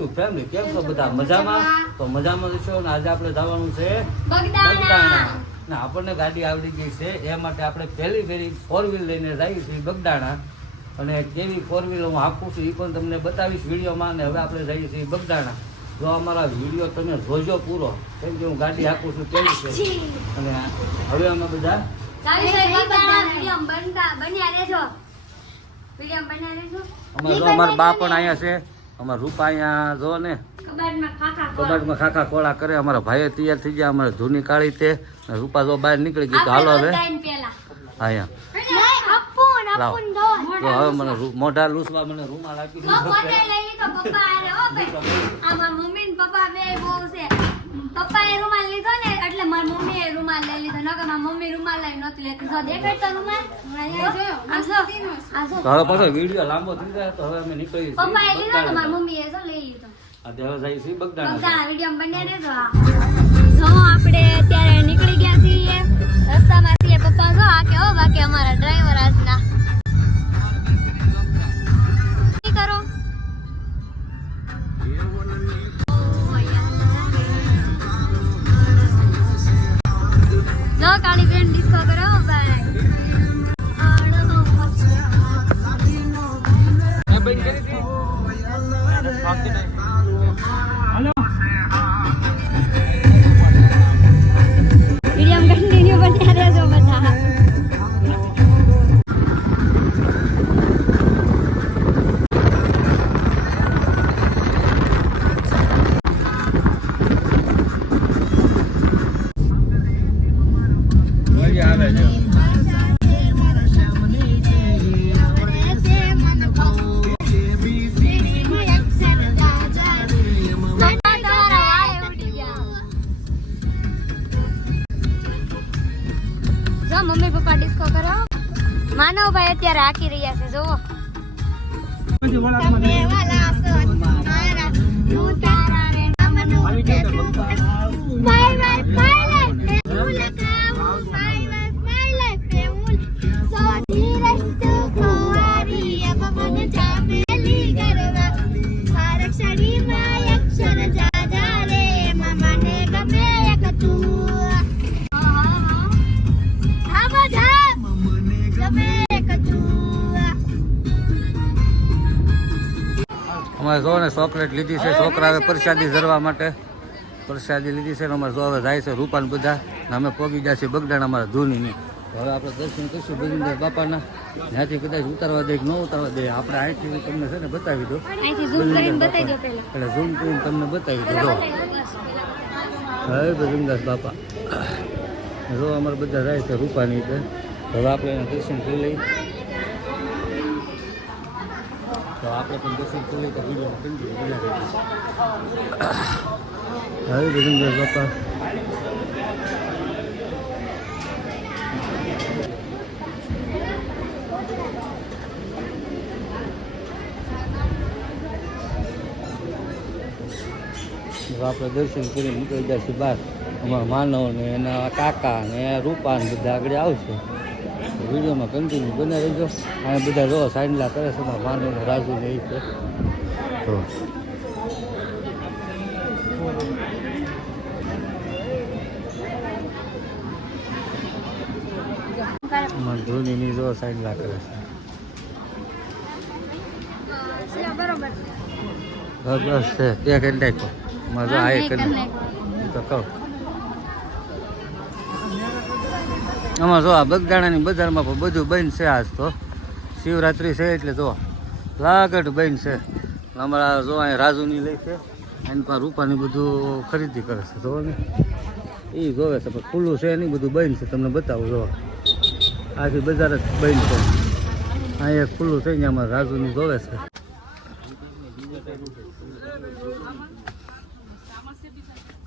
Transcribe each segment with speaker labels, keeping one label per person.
Speaker 1: YouTube family કેમ છો બધા? મજામાં? તો મજામાં જશો ને? આજે આપણે જવાનું છે
Speaker 2: બગદાણા.
Speaker 1: ને આપણને ગાડી આવડી ગઈ છે એ માટે આપણે પહેલી ફેરી ફોર વ્હીલ લઈને જઈએ છીએ બગદાણા. અને કેવી ફોર વ્હીલ હું આપું છું એ પણ તમને બતાવીશ વિડીયોમાં ને હવે આપણે જઈએ છીએ બગદાણા. જો અમારા વીડિયો તમે જોજો પૂરો કેમ કે હું ગાડી આપું છું કેવી છે. અને હવે અમે બધા
Speaker 2: ચાલી સાહેબ બગદાણા. વીડિયો બનતા બન્યા રહેજો. વીડિયો બન્યા રહેજો.
Speaker 1: અમારા જો અમારા બા પણ અહીંયા છે. અમારા રૂપા અહીંયા જો ને
Speaker 2: કબાટમાં ખાખા ખોળ.
Speaker 1: કરે. અમારા ભાઈએ તૈયાર થઈ ગયા અમારે જૂની કાળી તે. રૂપા જો બહાર નીકળી ગઈ તો હાલો હવે. અહીંયા. હવે મને મોઢા લૂસવા મને રૂમાલ આપી છે.
Speaker 2: ને છે પપ્પાએ રૂમાલ લીધો ને એટલે મારી મમ્મીએ રૂમાલ લઈ લીધો નકર મારી મમ્મી રૂમાલ લઈ નહોતી લેતી જો દેખાય તો રૂમાલ આ જો, આ જો.
Speaker 1: તો હવે પાછો વિડિયો લાંબો થઈ જાય તો હવે અમે નીકળી
Speaker 2: પપ્પાએ લીધો તો મારી. મમ્મીએ જો લઈ લીધો
Speaker 1: આ તો હવે જઈએ બગદાણા
Speaker 2: બગદાણા વીડિયો બન્યા રહેજો આ. જો આપણે અત્યારે નીકળી ગયા છીએ રસ્તામાં અત્યારે હાકી રહ્યા છે જોવો
Speaker 1: જો ને ચોકલેટ લીધી છે છોકરા હવે પ્રસાદી ધરવા માટે. પ્રસાદી લીધી છે અમારે જો હવે જાય છે રૂપાન બધા. અમે પોગી જાય છે બગડાણ અમારા ધૂની હવે આપણે દર્શન કરીશું બજિંદર બાપાના. ત્યાંથી કદાચ ઉતારવા દે ન ઉતારવા દે આપણે અહીંથી તમને છે ને બતાવી દો એટલે ઝૂમ કરીને તમને બતાવી દો જો. હવે બજિંદાસ બાપા. જો અમારે બધા જાય છે રૂપાની હવે આપણે એને દર્શન કરી લઈએ. તો આપણે પણ દર્શન કરી તો વીડિયો કંટિન્યુ બાપા. આપણે દર્શન કરીને નીકળી જાય છે બહાર. અમારા માનવ ને એના કાકા ને રૂપા ને બધા આગળ આવશે. વિડીયોમાં કન્ટિન્યુ બને રહેજો. અને બધા જો સાંડલા કરે છે અમારા માનવ ને રાજુ ને એ છે. તો. અમારા ધોનીની જો સાંડલા કરે છે.
Speaker 2: બરોબર
Speaker 1: બસ બસ ત્યાં કરી નાખો મજા આવે કરી તો કહો. આમાં જો આ બગદાણાની બજારમાં પણ બધું બંધ છે આજ તો. શિવરાત્રિ છે એટલે જો લાગટ બંધ છે. અમારા જો અહીંયા રાજુની લઈ છે. એની પાસે રૂપાની બધું ખરીદી કરે છે. જો ને. એ જોવે છે, પણ ખુલ્લું છે નહીં, બધું બંધ છે. તમને બતાવું જો આખી બજાર જ બંધ છે. અહીંયા ખુલ્લું થઈને અમારા રાજુની જોવે છે.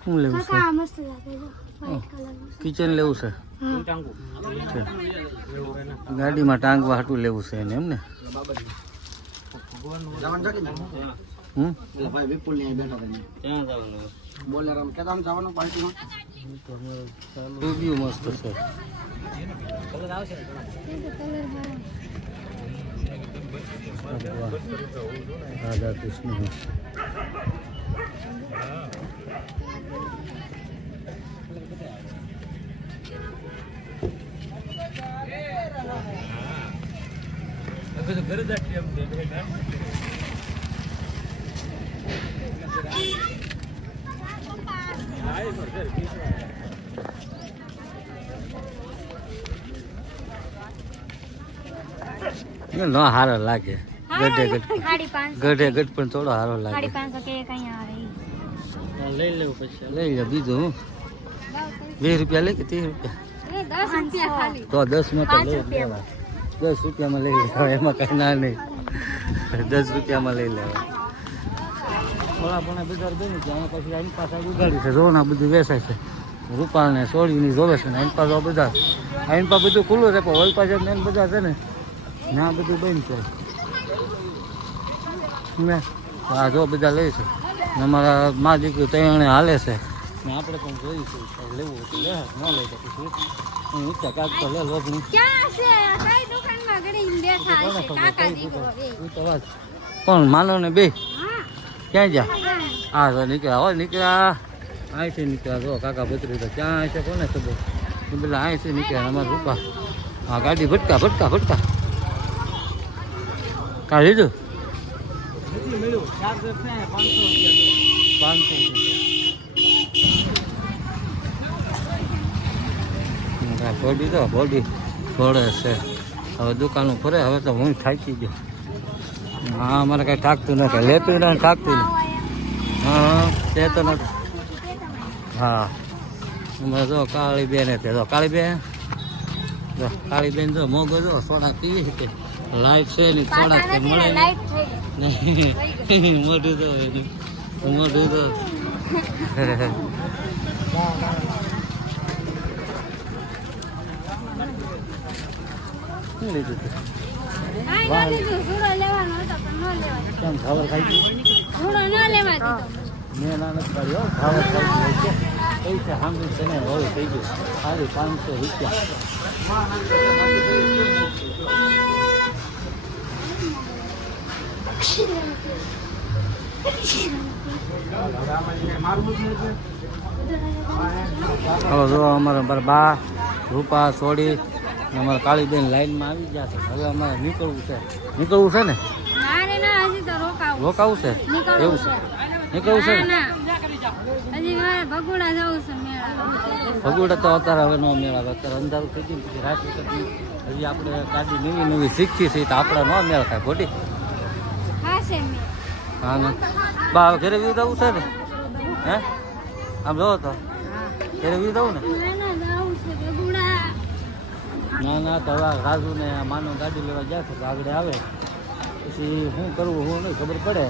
Speaker 1: શું લેવું છે.
Speaker 2: કાકા મસ્ત લાગે છે વ્હાઈટ કલરનું
Speaker 1: કિચન લેવું છે છે. ગાડીમાં ટાંગવા હાટું લેવું છે એને એમ ને હમ રૂબિયું મસ્ત છે રાધા કૃષ્ણ એ ન હારો લાગે. ગઢે ગઢ ગઢે ગઢ પણ થોડો હારો લાગે. લઈ લેવું પછી. લઈ લે બીજું હું. વીસ રૂપિયા લઈ કે ત્રીસ રૂપિયા? તો દસમાં તો લઈ લેવા દસ રૂપિયામાં લઈ લેવા એમાં કઈ ના નહીં. દસ રૂપિયામાં લઈ લેવા થોડા પણ બજાર બની ગયા પછી એની પાસે ઉગાડી છે. જોના બધું વેચાય છે. રૂપાળને સોળીની જોવે છે ને એની પાસે આ બધા એની પાસે બધું ખુલ્લું છે પણ ઓલ પાસે મેન બજાર છે ને ના બધું બંધ છે. ને આ જો બધા લે છે. અમારા મા દીકરી ત્રણે હાલે છે. ને આપણે પણ જોઈશું લેવું હોય તો લે ન લઈ તો પછી. ઊંચા કાંક તો લે તો વાત. પણ માનો ને બે.
Speaker 2: હા.
Speaker 1: ક્યાં જા?
Speaker 2: હા.
Speaker 1: હા. તો નીકળ્યા હોય નીકળ્યા. અહીંથી નીકળ્યા જો કાકા બતરી તો ક્યાં છે કોને ખબર? એ પેલા અહીંથી નીકળ્યા અમારે રૂપા. હા ગાડી ભટકા ભટકા ભટકા. કાઢી લીધું? પાંચસો રૂપિયા. બોડી તો બોડી ફોડે છે. હવે દુકાનો ફરે હવે તો હું થાકી ગયો. હા અમારે કઈ થાકતું નથી. લેતું નથી થાકતું નથી. હા તે તો નથી. હા. અમારે જો કાળી બેન તે જો કાળી બેન. જો કાળી બેન જો મોગો જો સોડા પીવી છે. લાઈટ છે ને સોડા તો મળે. મોઢું તો. મોઢું તો શું લીધું
Speaker 2: હતો
Speaker 1: ખાબર ખાઈ ગઈ
Speaker 2: ઘોડો ન લેવા દીધો
Speaker 1: મેં ના નથી પાડી હો ખાઈ છે પૈસા સાંભળી છે ને હવે થઈ ગયું. સાડી પાંચસો રૂપિયા. હવે જો અમારા મારા બા રૂપા સોડી અમારા કાળીબેન લાઈનમાં આવી ગયા છે. હવે અમારે નીકળવું છે. નીકળવું છે ને?
Speaker 2: ના ના રોકાવું.
Speaker 1: છે? એવું?
Speaker 2: છે.
Speaker 1: નીકળવું છે?
Speaker 2: ને
Speaker 1: ના.
Speaker 2: ભગોડા જવું
Speaker 1: તો અત્યારે હવે ન મેળા અત્યારે અંધારું થઈ ગયું પછી રાત વખતની હજી આપણે ગાડી નવી નવી શીખી છે તો આપણે ન મેળ થાય ખોટી?
Speaker 2: હા
Speaker 1: ને. બા ઘરે વી દવું છે ને? હે? આમ જોવો તો. ઘરે વી દઉં ને?
Speaker 2: ના ના જવું ભગોડા
Speaker 1: ના ના તો હવે રાજુ ને માનો ગાડી લેવા ગયા છે આગળ આવે. પછી શું કરવું શું નહીં ખબર પડે.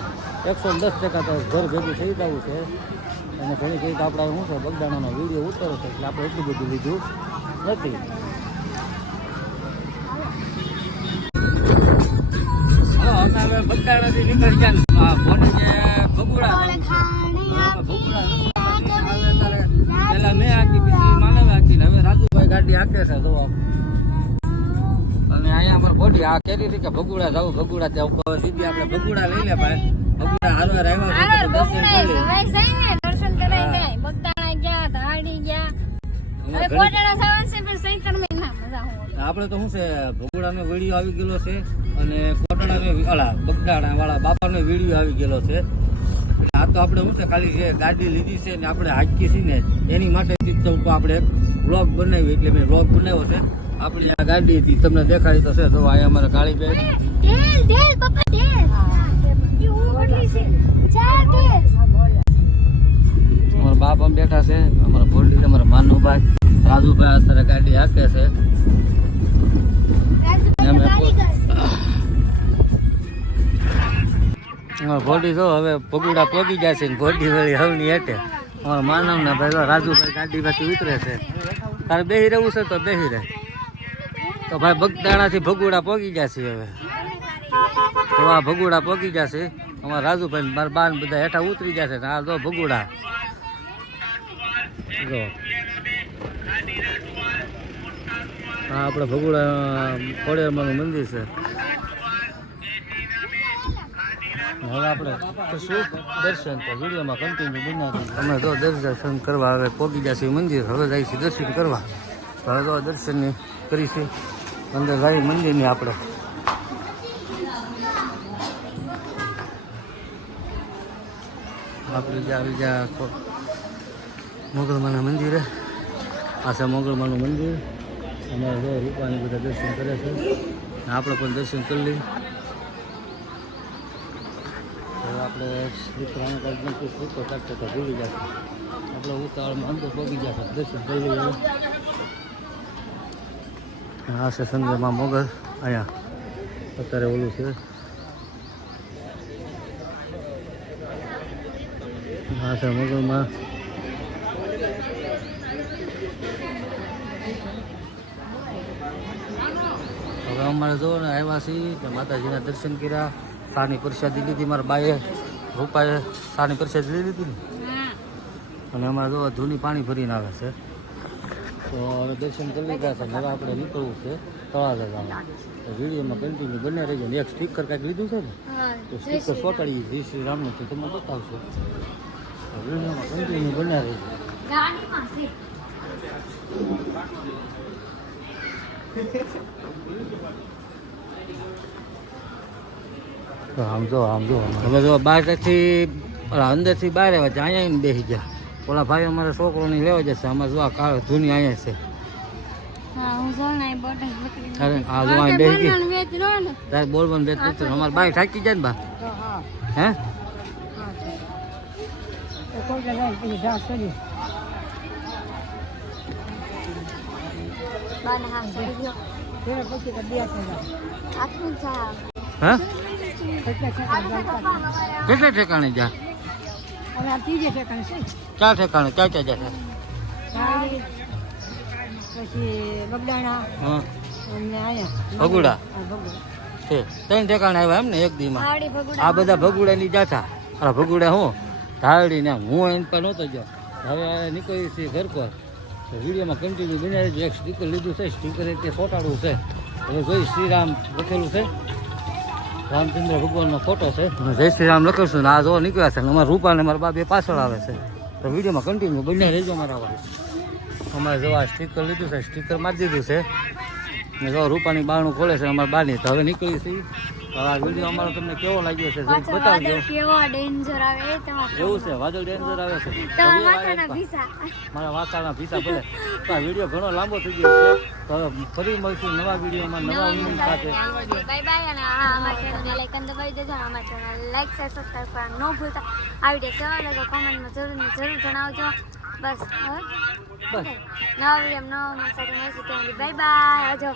Speaker 1: એકસો દસ ટકા તો ઘર ભેગું થઈ જવું છે. અને ઘણી કંઈક આપણે શું છે બગદાણાનો વીડિયો ઉતરો છે એટલે આપણે એટલું બધું લીધું નથી. અમે હવે બગદાણાથી નીકળી ગયા ફોન જે ભગુડા ભગુડા મેં આખી પછી માનવે આખી હવે રાજુભાઈ ગાડી હાકે છે જોવા. અને અહીંયા અમારે બોડી આ કેરી હતી કે ભગુડા જાવ ભગુડા ત્યાં સીધી આપણે ભગુડા લઈ લે ભાઈ. ભગુડા હારવાર આવ્યા દર્શન
Speaker 2: ભગોડા
Speaker 1: કરી
Speaker 2: હવે જઈને દર્શન કરાઈને
Speaker 1: હા.
Speaker 2: બગદાણા ગયા ધાડી ગયા. હવે
Speaker 1: ઘણી-
Speaker 2: કોટડા જવાનું છે પણ સૈતર મહિના મજા હું
Speaker 1: આપણે તો શું છે ભગુડાનો વીડિયો આવી ગયેલો છે અને કોટડાનો અલા બગદાણા વાળા બાપાનો વીડિયો આવી ગયેલો છે. એટલે આ તો આપણે શું છે ખાલી જે ગાડી લીધી છે ને આપણે હાકી છે ને એની માટે આપણે બ્લોગ બનાવ્યું એટલે મેં બ્લોગ બનાવ્યો છે. આપણી આ ગાડી હતી તમને દેખાડી તો છે તો આ અમારે કાળી બેન.
Speaker 2: પપ્પા
Speaker 1: અમારા બાપ આમ બેઠા છે અમારા ભોલડી અમારા માનુભાઈ. રાજુભાઈ અત્યારે ગાડી હાકે છે. અમારા જો હવે પગુડા પોગી જાય છે ને ભોલડી વળી હવની હેઠે. અમારા માનવ ના ભાઈ રાજુભાઈ ગાડી પાછી ઉતરે છે. તારે બેહી રહેવું છે તો બેહી રહે. તો ભાઈ બગદાણાથી ભગુડા પોગી છે હવે. તો આ ભગુડા પોગી છે. અમારા રાજુભાઈ મારા બાન બધા હેઠા ઉતરી ગયા ને આ જો ભગુડા. જો. હા આપણે ભગુડા ખોડિયારમાંનું મંદિર છે. હવે આપણે શું દર્શન તો વિડીયોમાં કન્ટિન્યુ બનાવી અમે તો દર્શન કરવા હવે પોગી જશે મંદિર. હવે જાય છે દર્શન કરવા. હવે તો દર્શનની કરીશું. અંદર જાય મંદિરની આપણે આપણે જ્યાં આવી જ્યાં મોગલમાના મંદિરે. આ છે મોગલમાનું મંદિર. અમારે જો રૂપાની બધા દર્શન કરે છે. આપણે પણ દર્શન કરી લઈએ. આપણે દીકરાને નથી સ્લીપર કાઢતા ભૂલી જશે. આપણે ઉતાવળમાં અંદર પગી જશે. દર્શન કરી લઈએ. આ છે સંજયમાં મોગલ અહીંયા. અત્યારે ઓલું છે. આ છે મોગલમાં હવે અમારે જો ને આવ્યા છીએ કે માતાજીના દર્શન કર્યા. સાની પ્રસાદી લીધી મારા બાએ રૂપાએ સાની પ્રસાદી લીધી લીધી ને અને અમારે જો ધૂની પાણી ભરીને આવે છે. તો હવે દર્શન કરી લીધા છે. હવે આપણે નીકળવું છે તળાજા જવાનું તો વિડીયોમાં કન્ટિન્યુ બને રહેજો. ને એક સ્ટીકર કાંઈક લીધું છે ને? તો સ્ટીકર ચોટાડી જય શ્રી રામનું તો તમે બતાવશો. વિડીયોમાં કન્ટિન્યુ બને રહેજો.
Speaker 2: ગાડીમાં છે.
Speaker 1: તો આમ જો આમ જો. હવે જો બહારથી ઓલા અંદરથી બહાર આવ્યા અહીંયા આવીને બેસી ગયા. ઓલા ભાઈ અમારે છોકરોને લેવા જશે. અમારે જો આ કાળ ધૂની અહીંયા છે.
Speaker 2: હા હું સોનાઈ
Speaker 1: અરે જો અહીં બેસી તારે બે ત્રણ અમારે બાઈક થાકી જાય ને બા. હે
Speaker 2: બાને ઠેકાણે ચડી ગયો આટલું ચા
Speaker 1: હે
Speaker 2: આટલું પપ્પા અમારે
Speaker 1: કેટલે ઠેકાણે જા ક્યાં ઠેકાણે ક્યાં ક્યાં જશે
Speaker 3: પછી બગડાણા અને આયા
Speaker 1: ભગુડા. છે. ત્રણ ઠેકાણે આવ્યા એમ ને એક દીમાં. આ બધા ભગુડાની જાતા આ ભગુડા હું? ધારડી ને હું એમ પણ નહોતો ગયો. હવે નીકળી છે ઘર પર. વિડીયોમાં કન્ટિન્યુ બનાવી એક સ્ટીકર લીધું છે. સ્ટીકર તે ફોટાડવું છે. હવે જોઈ શ્રીરામ લખેલું છે. રામચંદ્ર ભગવાનનો ફોટો છે. જય શ્રી રામ લખીશું ને આ જો નીકળ્યા છે અમારા રૂપા ને મારા બા બે પાછળ આવે છે. તો વિડીયોમાં કન્ટિન્યુ બંને રહેજો મારા વાળી. અમારે જો સ્ટીકર લીધું છે સ્ટીકર મારી દીધું છે. ને જો રૂપાની બારણું ખોલે છે અમારા બારની તો હવે નીકળી છે હવે આ વીડિયો અમારો તમને કેવો લાગ્યો છે જરીક બતાવજો.
Speaker 2: કેવો ડેન્જર આવે એ તમારે
Speaker 1: એવું છે વાદળ ડેન્જર આવે છે.
Speaker 2: તમારા માથાના ભીસા.
Speaker 1: મારા વાતાના ભીસા ભલે. તો આ વીડિયો ઘણો લાંબો થઈ ગયો છે. તો હવે ફરી મળશું નવા વિડીયોમાં નવા ઉમંગ સાથે.
Speaker 2: બાય બાય અને હા અમારા ચેનલને લાઈક દબાવી દેજો અમારા ચેનલ લાઈક શેર સબસ્ક્રાઈબ કરવાનું ન ભૂલતા. આ વીડિયો કેવો લાગ્યો કોમેન્ટમાં જરૂર ને જરૂર જણાવજો. બસ હવે
Speaker 1: બસ.
Speaker 2: નવા વીડિયો નવા ઉમંગ સાથે મળીશું. ત્યાં બાય બાય આવજો.